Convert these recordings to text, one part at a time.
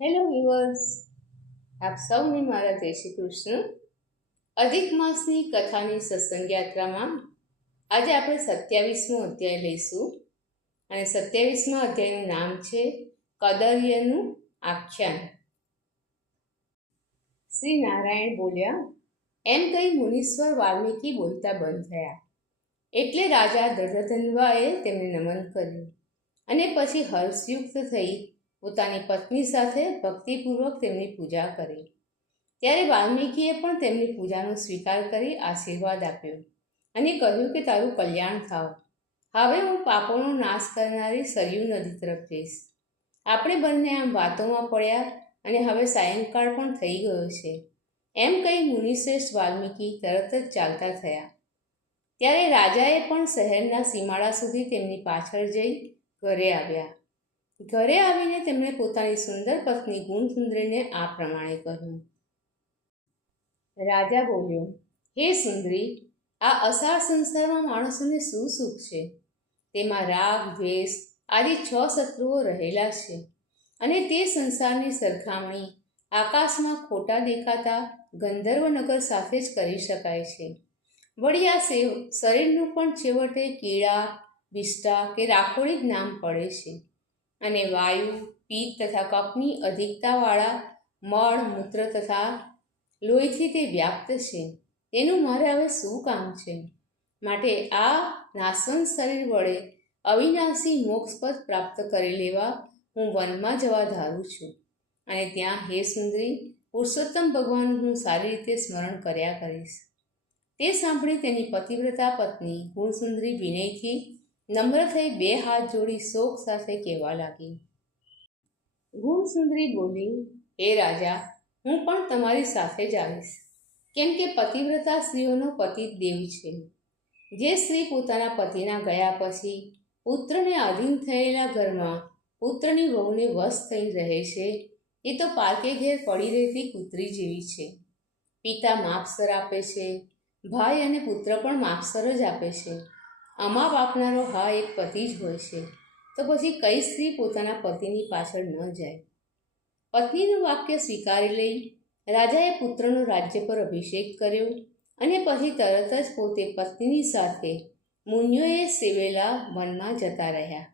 Hello viewers, આપ સૌને મારા જય શ્રી કૃષ્ણ. અધિક માસની કથાની સત્સંગ યાત્રામાં આજે આપણે 27મો અધ્યાય લઈશું અને 27મા અધ્યાયનું નામ છે કદર્યનું આખ્યાન. શ્રી નારાયણ બોલ્યા એમ કહી મુનીશ્વર વાલ્મીકી બોલતા બંધ થયા. એટલે રાજા દર્દધન્વાએ તેમને નમન કર્યું અને પછી હર્ષયુક્ત થઈ પોતાની પત્ની સાથે ભક્તિપૂર્વક તેમની પૂજા કરી. ત્યારે વાલ્મીકીએ પણ તેમની પૂજાનો સ્વીકાર કરી આશીર્વાદ આપ્યો અને કહ્યું કે તારું કલ્યાણ થાવ. હવે હું પાપોનો નાશ કરનારી સરયુ નદી તરફ જઈશ. આપણે બંને આમ વાતોમાં પડ્યા અને હવે સાયંકાળ પણ થઈ ગયો છે. એમ કહી મુનિશ્રેષ્ઠ વાલ્મીકી તરત જ ચાલતા થયા. ત્યારે રાજાએ પણ શહેરના સીમાડા સુધી તેમની પાછળ જઈ ઘરે આવ્યા. ઘરે આવીને તેમણે પોતાની સુંદર પત્ની ગુણસુંદરીને આ પ્રમાણે કહ્યું. રાજા બોલ્યો, હે સુંદરી, આ અસાર સંસારમાં માણસોને શું સુખ છે? તેમાં રાગ, દ્વેષ આદિ 6 શત્રુઓ રહેલા છે અને તે સંસારની સરખામણી આકાશમાં ખોટા દેખાતા ગંધર્વનગર સાથે જ કરી શકાય છે. વળી આ શરીરનું પણ છેવટે કીડા, વિષ્ટા કે રાખોડી જ નામ પડે છે અને વાયુ, પિત્ત તથા કફની અધિકતાવાળા મળ, મૂત્ર તથા લોહીથી તે વ્યાપ્ત છે. તેનું મારે હવે શું કામ છે? માટે આ નાશવંત શરીર વડે અવિનાશી મોક્ષપદ પ્રાપ્ત કરી લેવા હું વનમાં જવા ધારું છું અને ત્યાં હે સુંદરી, પુરુષોત્તમ ભગવાનનું હું સારી રીતે સ્મરણ કર્યા કરીશ. તે સાંભળી તેની પતિવ્રતા પત્ની ગુણસુંદરી વિનયથી નમ્ર થઈ 2 હાથ જોડી શોક સાથે કહેવા લાગી. ગુણસુંદરી બોલી, હે રાજા, હું પણ તમારી સાથે જ આવીશ, કેમ કે પતિવ્રતા સ્ત્રીઓનો પતિ દેવ છે. જે સ્ત્રી પોતાના પતિના ગયા પછી પુત્રને આધીન થયેલા ઘરમાં પુત્રની વહુને વશ થઈ રહે છે એ તો પારકે ઘેર પડી રહેતી કૂતરી જેવી છે. પિતા માપસર આપે છે, ભાઈ અને પુત્ર પણ માપસર જ આપે છે. અમાપ આપનારો હા એક પતિ જ હોય છે, તો પછી કઈ સ્ત્રી પોતાના પતિની પાછળ ન જાય? પત્નીનું વાક્ય સ્વીકારી લઈ રાજાએ પુત્રનો રાજ્ય પર અભિષેક કર્યો અને પછી તરત જ પોતે પત્નીની સાથે મુનિઓએ સેવેલા વનમાં જતા રહ્યા.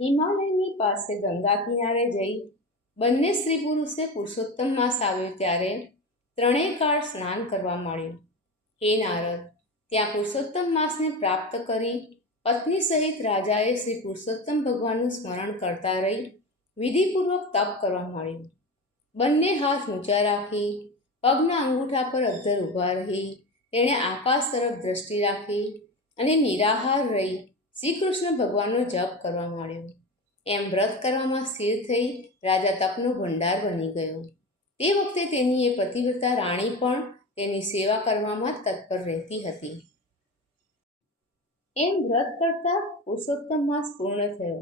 હિમાલયની પાસે ગંગા કિનારે જઈ બંને સ્ત્રી પુરુષે પુરુષોત્તમ માસ આવ્યો ત્યારે 3 કાળ સ્નાન કરવા માંડ્યું. હે નારદ, ત્યાં પુરુષોત્તમ માસને પ્રાપ્ત કરી પત્ની સહિત રાજાએ શ્રી પુરુષોત્તમ ભગવાનનું સ્મરણ કરતા રહી વિધિપૂર્વક તપ કરવા માંડ્યું. બંને હાથ ઊંચા રાખી પગના અંગૂઠા પર અદ્ધર ઊભા રહી તેણે આકાશ તરફ દ્રષ્ટિ રાખી અને નિરાહાર રહી શ્રી કૃષ્ણ ભગવાનનો જપ કરવા માંડ્યો. એમ વ્રત કરવામાં સ્થિર થઈ રાજા તપનો ભંડાર બની ગયો. તે વખતે તેની એ પતિવ્રતા રાણી પણ તેની સેવા કરવામાં તત્પર રહેતી હતી. એમ વ્રત કરતા પુરુષોત્તમ માસ પૂર્ણ થયો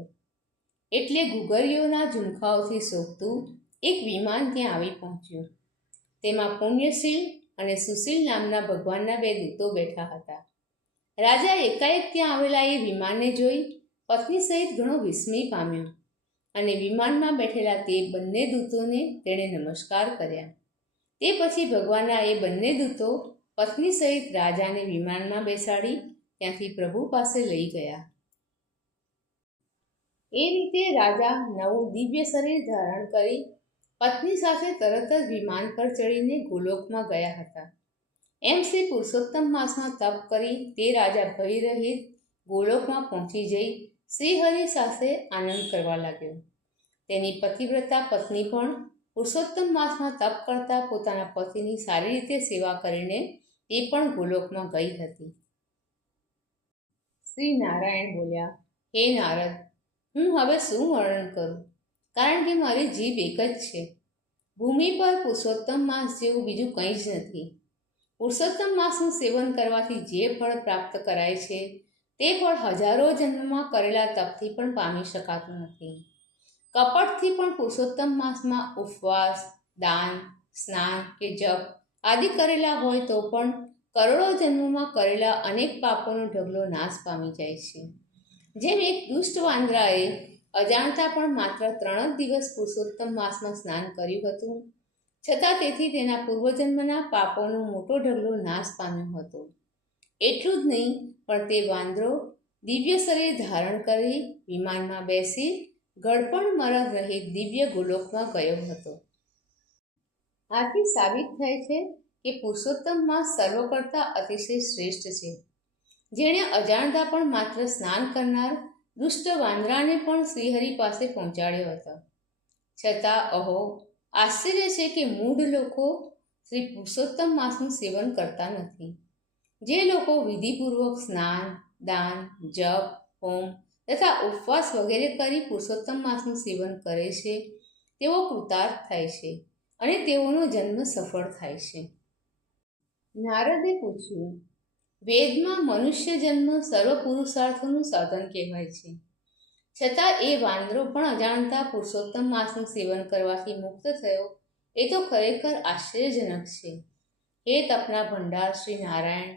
એટલે ઘુઘરીઓના ઝુમખાઓથી શોભતું એક વિમાન ત્યાં આવી પહોંચ્યું. તેમાં પુણ્યશીલ અને સુશીલ નામના ભગવાનના 2 દૂતો બેઠા હતા. રાજા એકાએક ત્યાં આવેલા એ વિમાનને જોઈ પત્ની સહિત ઘણો વિસ્મય પામ્યો અને વિમાનમાં બેઠેલા તે બંને દૂતોને તેણે નમસ્કાર કર્યા. તે પછી ભગવાનના એ બંને દૂતો પત્ની સહિત રાજાને વિમાનમાં બેસાડી ત્યાંથી પ્રભુ પાસે લઈ ગયા. એ રીતે રાજા નવું દિવ્ય શરીર ધારણ કરી પત્ની સાથે તરત જ વિમાન પર ચડીને ગોલોકમાં ગયા હતા. એમ શ્રી પુરુષોત્તમ માસમાં તપ કરી તે રાજા ભયરહિત ગોલોકમાં પહોંચી જઈ શ્રીહરિ સાથે આનંદ કરવા લાગ્યો. તેની પતિવ્રતા પત્ની પણ પુરુષોત્તમ માસમાં તપ કરતા પોતાના પતિની સારી રીતે સેવા કરીને તે પણ ગોલોકમાં ગઈ હતી. શ્રી નારાયણ બોલ્યા, હે નારદ, હું હવે શું વર્ણન કરું? કારણ કે મારી જીભ એક જ છે. ભૂમિ પર પુરુષોત્તમ માસ જેવું બીજું કંઈ જ નથી. પુરુષોત્તમ માસનું સેવન કરવાથી જે ફળ પ્રાપ્ત કરાય છે તે ફળ હજારો જન્મમાં કરેલા તપથી પણ પામી શકાતું નથી. કપટથી પણ પુરુષોત્તમ માસમાં ઉપવાસ, દાન, સ્નાન કે જપ આદિ કરેલા હોય તો પણ કરોડો જન્મોમાં કરેલા અનેક પાપોનો ઢગલો નાશ પામી જાય છે. જેમ એક દુષ્ટ વાંદરાએ અજાણતા પણ માત્ર 3 જ દિવસ પુરુષોત્તમ માસમાં સ્નાન કર્યું હતું, છતાં તેથી તેના પૂર્વજન્મના પાપોનો મોટો ઢગલો નાશ પામ્યો હતો. એટલું જ નહીં, પણ તે વાંદરો દિવ્ય શરીર ધારણ કરી વિમાનમાં બેસી ગળપણ મરણ રહિત દિવ્ય ગોલોકમાં ગયો હતો. આથી સાબિત થાય છે કે પુરુષોત્તમ માસ સર્વ કરતાં અતિશય શ્રેષ્ઠ છે. જેણે અજાણતા પણ માત્ર સ્નાન કરનાર દુષ્ટ વાંદરાને પણ શ્રીહરિ પાસે પહોંચાડ્યો હતો. છતાં અહો, આશ્ચર્ય છે કે મૂઢ લોકો શ્રી પુરુષોત્તમ માસનું સેવન કરતા નથી. જે લોકો વિધિપૂર્વક સ્નાન, દાન, જપ, હોમ તથા ઉપવાસ વગેરે કરી પુરુષોત્તમ માસનું સેવન કરે છે, તેઓ કૃતાર્થ થાય છે અને તેઓનો જન્મ સફળ થાય છે. નારદે પૂછ્યું, વેદમાં મનુષ્ય જન્મ સર્વ પુરુષાર્થોનું સાધન કહેવાય છે, છતાં એ વાંદરો પણ અજાણતા પુરુષોત્તમ માસનું સેવન કરવાથી મુક્ત થયો, એ તો ખરેખર આશ્ચર્યજનક છે. હે તપના ભંડાર શ્રી નારાયણ,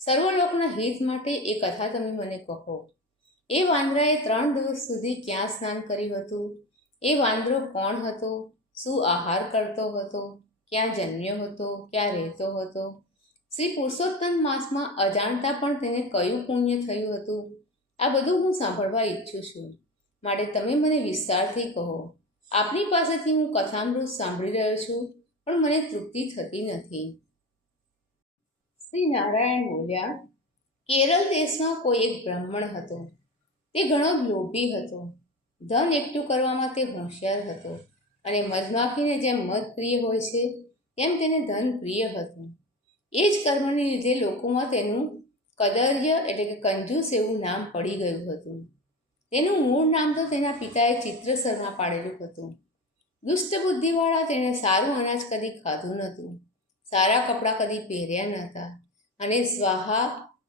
સર્વલોકના હિત માટે એ કથા તમે મને કહો. એ વાંદરાએ 3 દિવસ સુધી ક્યાં સ્નાન કર્યું હતું? એ વાંદરો કોણ હતો? શું આહાર કરતો હતો? ક્યાં જન્મ્યો હતો? ક્યાં રહેતો હતો? શ્રી પુરુષોત્તમ માસમાં અજાણતા પણ તેને કયું પુણ્ય થયું હતું? આ બધું હું સાંભળવા ઈચ્છું છું, માટે તમે મને વિસ્તારથી કહો. આપની પાસેથી હું કથામૃત સાંભળી રહ્યો છું, પણ મને તૃપ્તિ થતી નથી. શ્રી નારાયણ બોલ્યા, કેરળ દેશમાં કોઈ એક બ્રાહ્મણ હતો. તે ઘણો લોભી હતો. ધન એકઠું કરવામાં તે હોશિયાર હતો, અને મધમાખીને જેમ મધ પ્રિય હોય છે તેમ તેને ધન પ્રિય હતું. એ જ કર્મને લીધે લોકોમાં તેનું કદર્ય એટલે કે કંજૂસ એવું નામ પડી ગયું હતું. તેનું મૂળ નામ તો તેના પિતાએ ચિત્રસરમાં પાડેલું હતું. દુષ્ટ બુદ્ધિવાળા તેણે સારું અનાજ કદી ખાધું નહોતું, સારા કપડાં કદી પહેર્યા નહોતા, અને સ્વાહા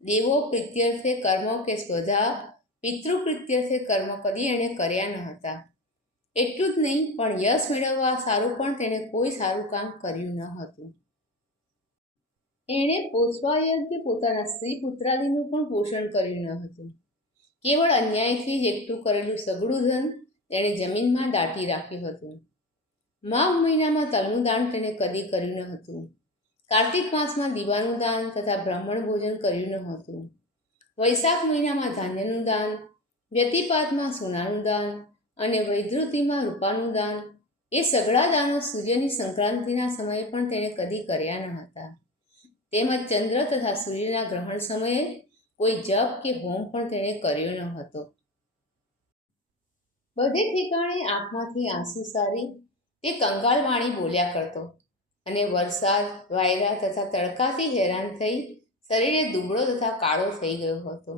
દેવો પ્રીત્યર્થે કર્મ કે સ્વધા પિતૃ પ્રીત્યર્થે કર્મ કદી એણે કર્યા ન હતા. એટલું જ નહીં, પણ યશ મેળવવા સારું પણ તેણે કોઈ સારું કામ કર્યું ન હતું. એણે પોષવા યોગ્ય પોતાના સ્ત્રી પુત્રાદિનું પણ પોષણ કર્યું ન હતું. કેવળ અન્યાયથી જ એકઠું કરેલું સઘળું ધન તેણે જમીનમાં દાટી રાખ્યું હતું. માઘ મહિનામાં તલનું દાન તેણે કદી કર્યું ન હતું. કાર્તિક માસમાં દીવાનું દાન તથા બ્રાહ્મણ ભોજન કર્યું ન હતું. વૈશાખ મહિનામાં ધાન્યનું દાન, વ્યતિપાતમાં સોનાનું દાન અને વૈધૃતિમાં રૂપાનું દાન, એ સઘળા દાનો સૂર્યની સંક્રાંતિના સમયે પણ તેણે કદી કર્યા ન હતા. તેમજ ચંદ્ર તથા સૂર્યના ગ્રહણ સમયે કોઈ જપ કે હોમ પણ તેણે કર્યો ન હતો. બધે ઠેકાણે આંખમાંથી આંસુ સારી તે કંગાળ વાણી બોલ્યા કરતો, અને વરસાદ, વાયરા તથા તડકાથી હેરાન થઈ શરીરે દુબળો તથા કાળો થઈ ગયો હતો.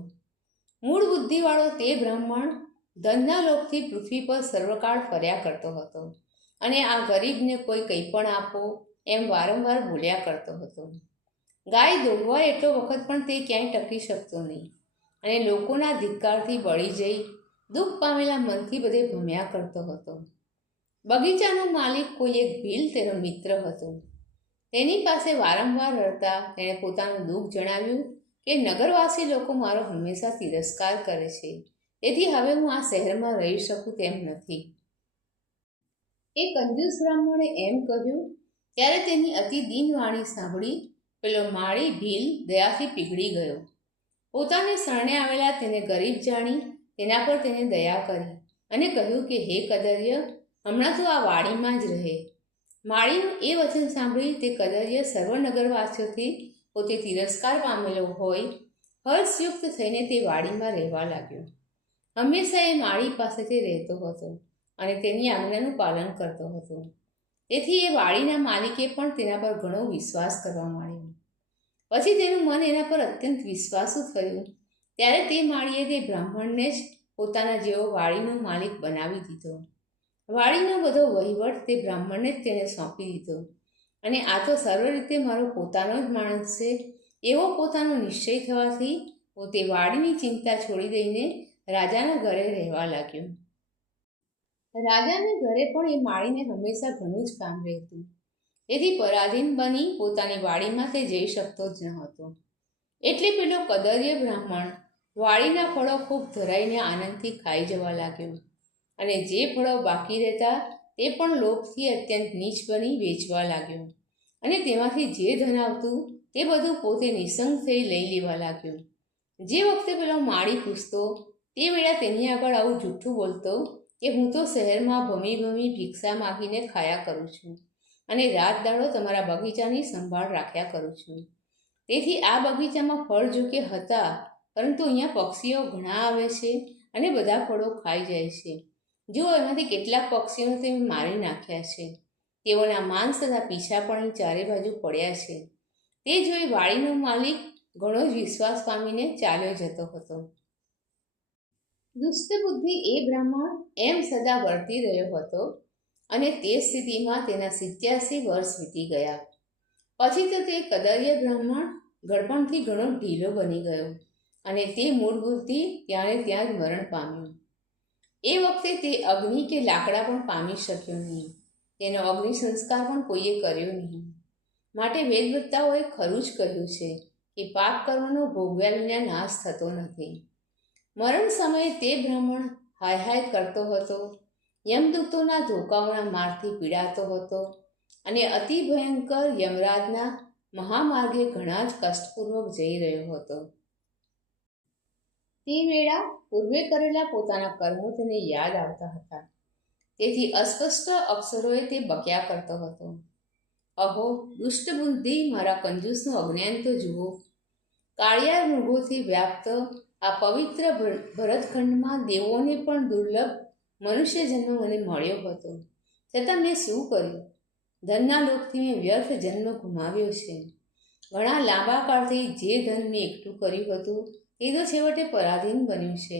મૂળ બુદ્ધિવાળો તે બ્રાહ્મણ ધનના લોભથી પૃથ્વી પર સર્વકાળ ફર્યા કરતો હતો, અને આ ગરીબને કોઈ કંઈ પણ આપો એમ વારંવાર બોલ્યા કરતો હતો. ગાય દોડવા એટલો વખત પણ તે ક્યાંય ટકી શકતો નહીં, અને લોકોના ધિક્કારથી બળી જઈ દુઃખ પામેલા મનથી બધે ભમ્યા કરતો હતો. બગીચાનો માલિક કોઈ એક ભીલ તેનો મિત્ર હતો. તેની પાસે વારંવાર રડતા તેણે પોતાનું દુઃખ જણાવ્યું કે નગરવાસી લોકો મારો હંમેશા તિરસ્કાર કરે છે, તેથી હવે હું આ શહેરમાં રહી શકું તેમ નથી. એ કંજૂસ બ્રાહ્મણે એમ કહ્યું ત્યારે તેની અતિ દીન વાણી સાંભળી પેલો માળી ભીલ દયાથી પીગળી ગયો. પોતાને શરણે આવેલા તેને ગરીબ જાણી તેના પર તેને દયા કરી અને કહ્યું કે હે કદર્ય, હમણાં તો આ વાડીમાં જ રહે. માળીનું એ વચન સાંભળી તે કદર્ય સર્વનગરવાસીઓથી પોતે તિરસ્કાર પામેલો હોય હર્ષયુક્ત થઈને તે વાડીમાં રહેવા લાગ્યો. હંમેશા એ માળી પાસે તે રહેતો હતો અને તેની આજ્ઞાનું પાલન કરતો હતો. તેથી એ વાડીના માલિકે પણ તેના પર ઘણો વિશ્વાસ કરવા માંડ્યો. પછી તેનું મન એના પર અત્યંત વિશ્વાસુ થયું ત્યારે તે માળીએ તે બ્રાહ્મણને જ પોતાના જેવો વાડીનો માલિક બનાવી દીધો. વાડીનો બધો વહીવટ તે બ્રાહ્મણને જ તેને સોંપી દીધો, અને આ તો સર્વ રીતે મારો પોતાનો જ માણસ છે એવો પોતાનો નિશ્ચય થવાથી પોતે વાડીની ચિંતા છોડી દઈને રાજાના ઘરે રહેવા લાગ્યો. રાજાને ઘરે પણ એ માળીને હંમેશા ઘણું જ કામ રહેતું, તેથી પરાધીન બની પોતાની વાડીમાં તે જઈ શકતો જ ન હતો. એટલે પેલો કદર્ય બ્રાહ્મણ વાડીના ફળો ખૂબ ધરાઈને આનંદથી ખાઈ જવા લાગ્યો, અને જે ફળો બાકી રહેતા તે પણ લોભથી અત્યંત નીચ બની વેચવા લાગ્યો, અને તેમાંથી જે ધન આવતું તે બધું પોતે નિસંગ થઈ લઈ લેવા લાગ્યો. જે વખતે પેલો માળી પૂછતો તે વેળા તેની આગળ આવું જૂઠું બોલતો કે હું તો શહેરમાં ભમી ભમી ભિક્ષા માગીને ખાયા કરું છું અને રાત દાડો તમારા બગીચાની સંભાળ રાખ્યા કરું છું. તેથી આ બગીચામાં ફળ જોકે હતા, પરંતુ અહીંયા પક્ષીઓ ઘણા આવે છે અને બધા ફળો ખાઈ જાય છે. જુઓ, એમાંથી કેટલાક પક્ષીઓને તમે મારી નાખ્યા છે. તેઓના માંસ તથા પીછા પણ ચારે બાજુ પડ્યા છે. તે જોઈ વાડીનો માલિક ઘણો જ વિશ્વાસ પામીને ચાલ્યો જતો હતો. દુષ્ટ બુદ્ધિ એ બ્રાહ્મણ એમ સદા વર્તી રહ્યો હતો, અને તે સ્થિતિમાં તેના 87 વર્ષ વીતી ગયા. પછી તો તે કદર્ય બ્રાહ્મણ ગળપણથી ઘણો ઢીલો બની ગયો, અને તે મૂળ બુદ્ધિ ત્યાં જ મરણ પામ્યું. એ વખતે તે અગ્નિ કે લાકડા પણ પામી શક્યો નહીં. તેનો અગ્નિ સંસ્કાર પણ કોઈએ કર્યો નહીં. માટે વેદવક્તાઓએ ખરું જ કહ્યું છે કે પાપ કર્મનો ભોગવ્યા વિના નાશ થતો નથી. મરણ સમયે તે બ્રાહ્મણ હાય હાય કરતો હતો, યમદૂતોના ધોકાઓના મારથી પીડાતો હતો, અને અતિ ભયંકર યમરાજના મહામાર્ગે ઘણા જ કષ્ટપૂર્વક જઈ રહ્યો હતો. તે વેળા પૂર્વે કરેલા પોતાના કર્મો તેને યાદ આવતા હતા. તેથી અસ્પષ્ટ અક્ષરોએ તે બક્યા કરતો હતો, અહો દુષ્ટ બુદ્ધિ, મારા કંજૂસનું અજ્ઞાન તો જુઓ. કાળિયા મૃગોથી વ્યાપ્ત આ પવિત્ર ભરતખંડમાં દેવોને પણ દુર્લભ મનુષ્ય જન્મ મને મળ્યો હતો, છતાં મેં શું કર્યું? ધનના લોભથી મેં વ્યર્થ જન્મ ગુમાવ્યો છે. ઘણા લાંબા કાળથી જે ધન મેં એકઠું કર્યું હતું તે તો છેવટે પરાધીન બન્યું છે.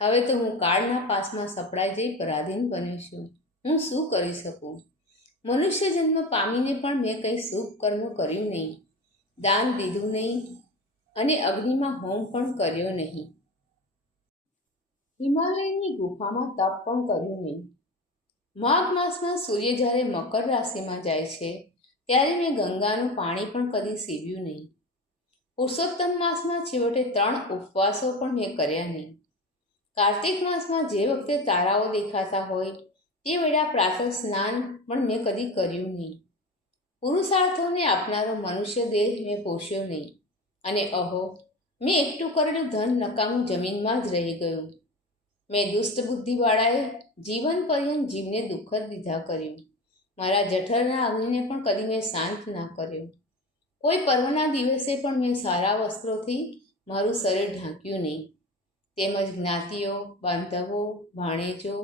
હવે તો હું કાળના પાસમાં સપડાઈ જઈ પરાધીન બન્યો છું. હું શું કરી શકું? મનુષ્ય જન્મ પામીને પણ મેં કંઈ શુભ કર્મ કર્યું નહીં, દાન દીધું નહીં, અને અગ્નિમાં હોમ પણ કર્યો નહીં. હિમાલયની ગુફામાં તપ પણ કર્યું નહીં. માઘ માસમાં સૂર્ય જ્યારે મકર રાશિમાં જાય છે ત્યારે મેં ગંગાનું પાણી પણ કદી સીવ્યું નહીં. પુરુષોત્તમ માસમાં છેવટે 3 ઉપવાસો પણ મેં કર્યા નહીં. કાર્તિક માસમાં જે વખતે તારાઓ દેખાતા હોય તે વેળા પ્રાતઃ સ્નાન પણ મેં કદી કર્યું નહીં. પુરુષાર્થોને આપનારો મનુષ્ય દેહ મેં પોષ્યો નહીં, અને અહો મેં એકઠું કરેલું ધન નકામું જમીનમાં જ રહી ગયું. મેં દુષ્ટ બુદ્ધિવાળાએ જીવન પર્યંત જીવને દુઃખ જ દીધા કર્યું. મારા જઠરના અગ્નિને પણ કદી મેં શાંત ના કર્યો. કોઈ પર્વના દિવસે પણ મેં સારા વસ્ત્રોથી મારું શરીર ઢાંક્યું નહીં. તેમજ જ્ઞાતિઓ, બાંધવો, ભાણેજો,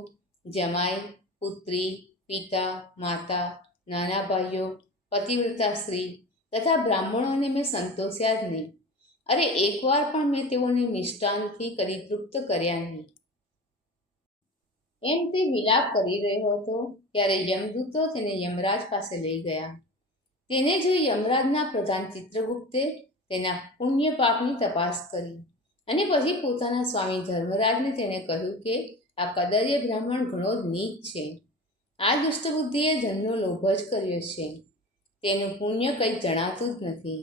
જમાઈ, પુત્રી, પિતા, માતા, નાના ભાઈઓ, પતિવ્રતા સ્ત્રી તથા બ્રાહ્મણોને મેં સંતોષ્યા જ નહીં. અરે એકવાર પણ મેં તેઓને મિષ્ટાનથી કદી તૃપ્ત કર્યા નહીં. એમ તે વિલાપ કરી રહ્યો હતો ત્યારે યમદૂતો તેને યમરાજ પાસે લઈ ગયા. તેને જોઈ યમરાજના પ્રધાન ચિત્રગુપ્તે તેના પુણ્ય પાપની તપાસ કરી, અને પછી પોતાના સ્વામી ધર્મરાજને તેને કહ્યું કે આ કદર્ય બ્રાહ્મણ ઘણો જ નીચ છે. આ દુષ્ટબુદ્ધિએ ધનનો લોભ જ કર્યો છે. તેનું પુણ્ય કંઈ જણાતું જ નથી.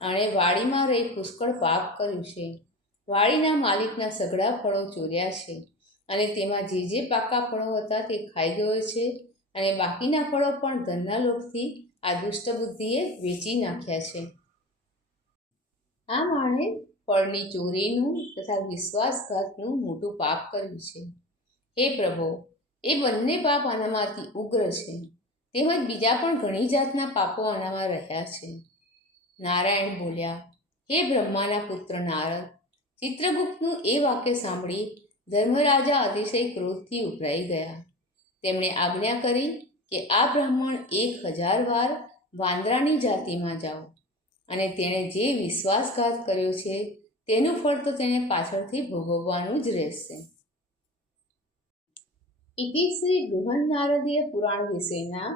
આણે વાડીમાં રહી પુષ્કળ પાપ કર્યું છે. વાડીના માલિકના સઘળા ફળો ચોર્યા છે, અને તેમાં જે પાકા ફળો હતા તે ખાઈ ગયો છે, અને બાકીના ફળો પણ ધનના લોભથી આ દુષ્ટબુદ્ધિએ વેચી નાખ્યા છે. આ માણે ફળની ચોરીનું તથા વિશ્વાસઘાતનું મોટું પાપ કર્યું છે. હે પ્રભો, એ બંને પાપ આનામાંથી ઉગ્ર છે. તેમજ બીજા પણ ઘણી જાતના પાપો આનામાં રહ્યા છે. નારાયણ બોલ્યા, હે બ્રહ્માના પુત્ર નારદ, ચિત્રગુપ્તનું એ વાક્ય સાંભળી ધર્મરાજા અતિશય ક્રોધથી ઉભરાઈ ગયા. તેમણે આજ્ઞા કરી કે આ બ્રાહ્મણ 1000 વાર વાંદરાની જાતિમાં જાઓ, અને તેણે જે વિશ્વાસઘાત કર્યો છે તેનું ફળ તો તેણે પાછળથી ભોગવવાનું જ રહેશે. ઇતિ શ્રી બૃહન્નારદીય પુરાણ વિષયના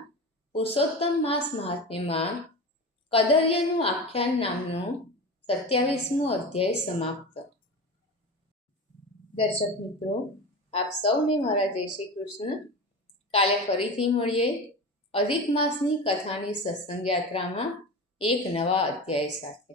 પુરુષોત્તમ માસ મહાત્મ્યમાં કદર્યનું આખ્યાન નામનો 27મો અધ્યાય સમાપ્ત. દર્શક મિત્રો, આપ સૌને મારા જય શ્રી કૃષ્ણ. કાલે ફરીથી મળીએ અધિક માસની કથાની સત્સંગ યાત્રામાં એક નવા અધ્યાય સાથે.